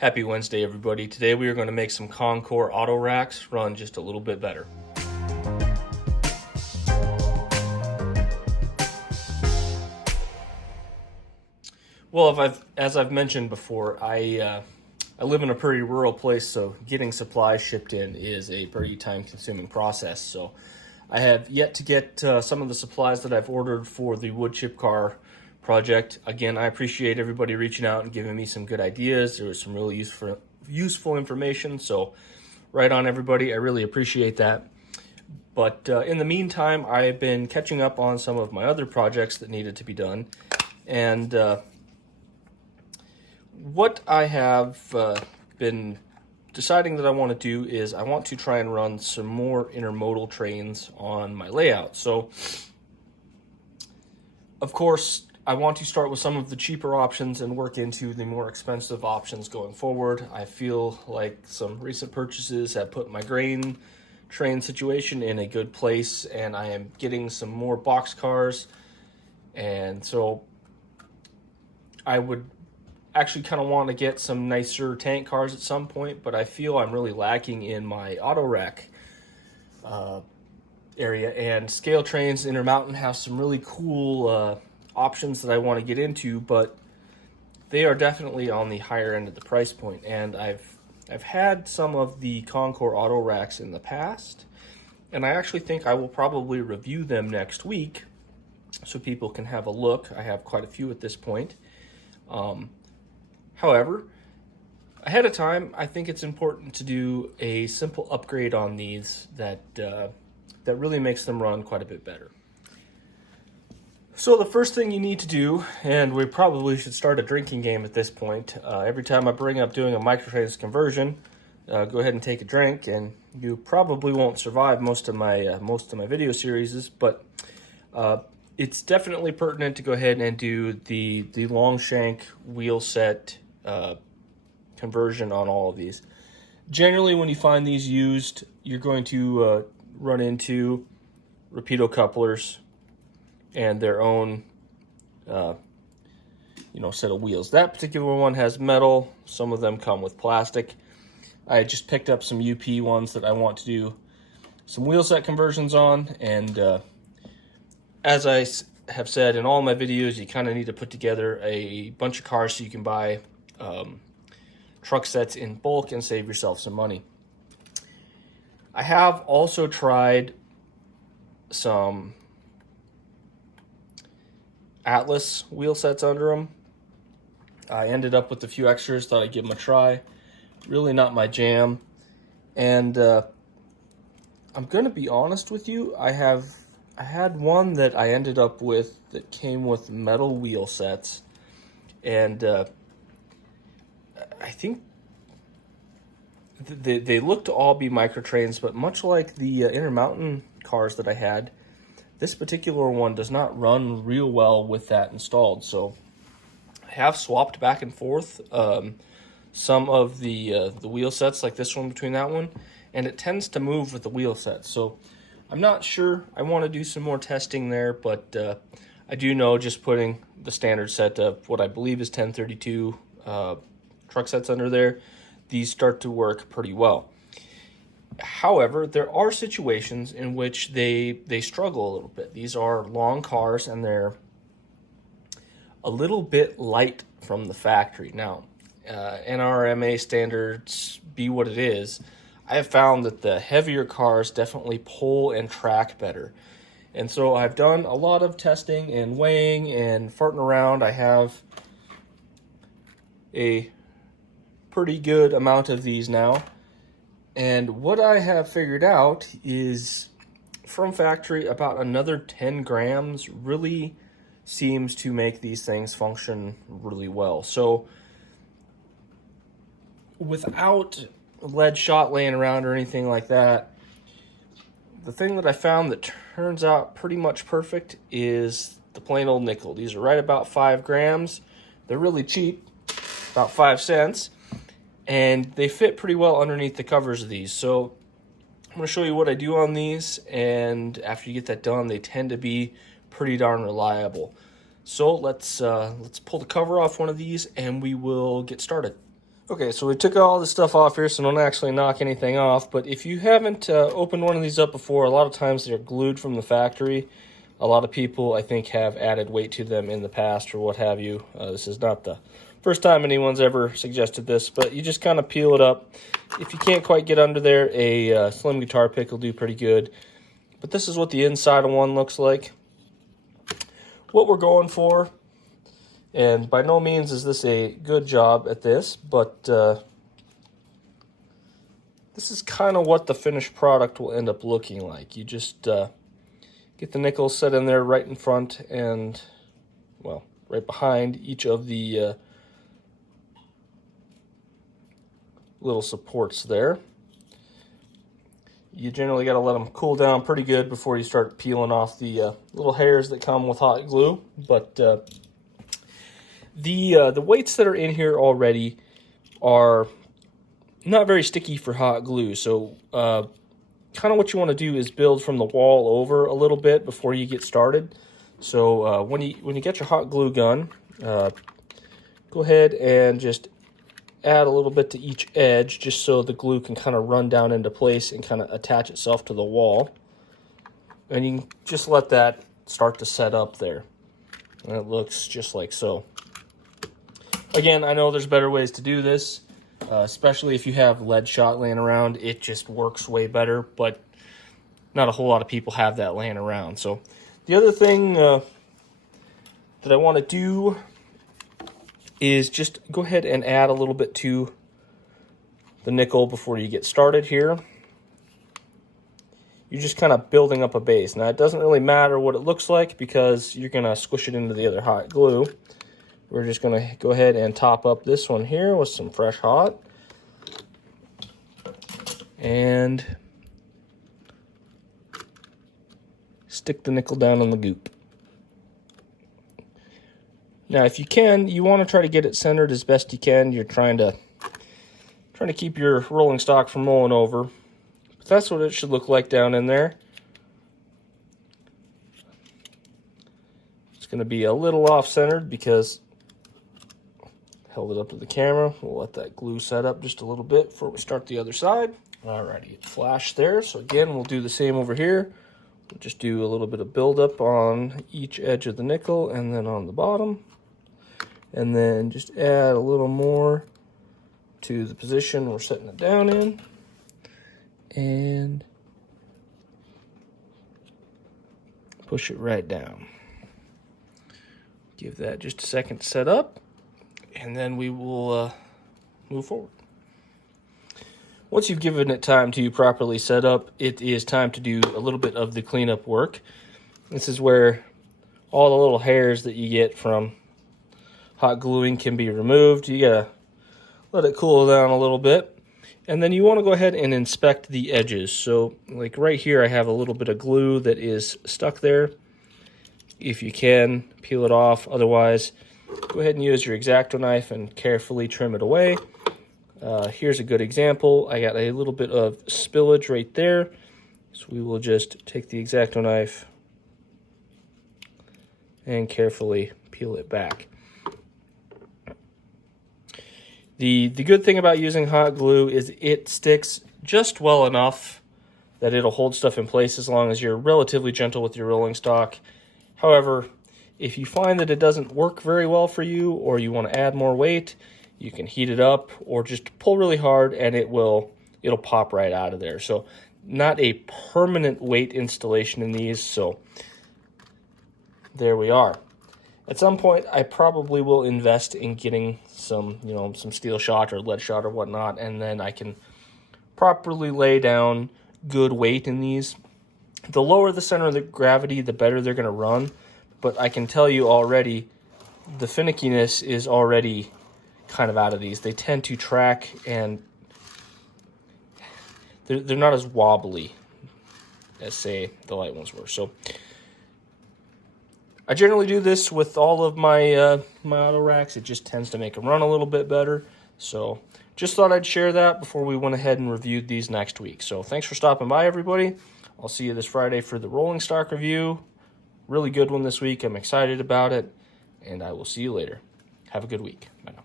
Happy Wednesday, everybody. Today we are going to make some ConCor Auto Racks run just a little bit better. Well, as I've mentioned before, I live in a pretty rural place, so getting supplies shipped in is a pretty time-consuming process. So I have yet to get some of the supplies that I've ordered for the wood chip car project. Again, I appreciate everybody reaching out and giving me some good ideas. There was some really useful information, so right on, everybody. I really appreciate that. But in the meantime, I've been catching up on some of my other projects that needed to be done. And what I have been deciding that I want to do is I want to try and run some more intermodal trains on my layout. So, of course, I want to start with some of the cheaper options and work into the more expensive options going forward. I feel like some recent purchases have put my grain train situation in a good place, and I am getting some more box cars, and so I would actually kind of want to get some nicer tank cars at some point, but I feel I'm really lacking in my auto rack area, and scale trains Intermountain have some really cool options that I want to get into, but they are definitely on the higher end of the price point. And I've had some of the ConCor Auto Racks in the past, and I actually think I will probably review them next week so people can have a look. I have quite a few at this point. However, ahead of time, I think it's important to do a simple upgrade on these that really makes them run quite a bit better. So the first thing you need to do, and we probably should start a drinking game at this point. Every time I bring up doing a microtrains conversion, go ahead and take a drink, and you probably won't survive most of my video series, but it's definitely pertinent to go ahead and do the long shank wheel set conversion on all of these. Generally, when you find these used, you're going to run into Rapido couplers and their own set of wheels. That particular one has metal. Some of them come with plastic. I just picked up some UP ones that I want to do some wheel set conversions on, and as I have said in all my videos, you kind of need to put together a bunch of cars so you can buy truck sets in bulk and save yourself some money. I have also tried some Atlas wheel sets under them. I ended up with a few extras, thought I'd give them a try. Really not my jam. And I'm going to be honest with you, I had one that I ended up with that came with metal wheel sets, and I think they look to all be microtrains, but much like the Intermountain cars that I had, this particular one does not run real well with that installed. So I have swapped back and forth some of the wheel sets, like this one between that one, and it tends to move with the wheel set. So I'm not sure. I want to do some more testing there, but I do know just putting the standard set of what I believe is 1032 truck sets under there, these start to work pretty well. However, there are situations in which they struggle a little bit. These are long cars, and they're a little bit light from the factory. Now, NRMA standards be what it is, I have found that the heavier cars definitely pull and track better. And so I've done a lot of testing and weighing and farting around. I have a pretty good amount of these now. And what I have figured out is from factory, about another 10 grams really seems to make these things function really well. So without lead shot laying around or anything like that, the thing that I found that turns out pretty much perfect is the plain old nickel. These are right about 5 grams. They're really cheap, about 5 cents, and they fit pretty well underneath the covers of these. So I'm going to show you what I do on these, and after you get that done, they tend to be pretty darn reliable. So let's pull the cover off one of these, and we will get started. Okay, so we took all this stuff off here, so don't actually knock anything off. But if you haven't opened one of these up before, a lot of times they're glued from the factory. A lot of people, I think, have added weight to them in the past or what have you. This is not the first time anyone's ever suggested this, but you just kind of peel it up. If you can't quite get under there, a slim guitar pick will do pretty good. But this is what the inside of one looks like. What we're going for, and by no means is this a good job at this, but this is kind of what the finished product will end up looking like. You just get the nickel set in there right in front and, well, right behind each of the little supports there. You generally got to let them cool down pretty good before you start peeling off the little hairs that come with hot glue. But the weights that are in here already are not very sticky for hot glue. So kind of what you want to do is build from the wall over a little bit before you get started. So when you get your hot glue gun, go ahead and just add a little bit to each edge just so the glue can kind of run down into place and kind of attach itself to the wall. And you can just let that start to set up there. And it looks just like so. Again, I know there's better ways to do this, especially if you have lead shot laying around. It just works way better, but not a whole lot of people have that laying around. So the other thing that I want to do is just go ahead and add a little bit to the nickel before you get started here. You're just kind of building up a base. Now, it doesn't really matter what it looks like because you're going to squish it into the other hot glue. We're just going to go ahead and top up this one here with some fresh hot. And stick the nickel down on the goop. Now, if you can, you want to try to get it centered as best you can. You're trying to keep your rolling stock from rolling over. But that's what it should look like down in there. It's going to be a little off-centered because I held it up to the camera. We'll let that glue set up just a little bit before we start the other side. Alrighty, it flashed there. So again, we'll do the same over here. We'll just do a little bit of buildup on each edge of the nickel and then on the bottom. And then just add a little more to the position we're setting it down in. And push it right down. Give that just a second to set up. And then we will move forward. Once you've given it time to properly set up, it is time to do a little bit of the cleanup work. This is where all the little hairs that you get from hot gluing can be removed. You gotta let it cool down a little bit. And then you want to go ahead and inspect the edges. So like right here, I have a little bit of glue that is stuck there. If you can, peel it off. Otherwise, go ahead and use your X-Acto knife and carefully trim it away. Here's a good example. I got a little bit of spillage right there. So we will just take the X-Acto knife and carefully peel it back. The good thing about using hot glue is it sticks just well enough that it'll hold stuff in place as long as you're relatively gentle with your rolling stock. However, if you find that it doesn't work very well for you or you want to add more weight, you can heat it up or just pull really hard and it'll pop right out of there. So not a permanent weight installation in these, so there we are. At some point, I probably will invest in getting some steel shot or lead shot or whatnot, and then I can properly lay down good weight in these. The lower the center of the gravity, the better they're going to run. But I can tell you already, the finickiness is already kind of out of these. They tend to track, and they're not as wobbly as, say, the light ones were. So I generally do this with all of my my auto racks. It just tends to make them run a little bit better. So just thought I'd share that before we went ahead and reviewed these next week. So thanks for stopping by, everybody. I'll see you this Friday for the rolling stock review. Really good one this week. I'm excited about it, and I will see you later. Have a good week. Bye now.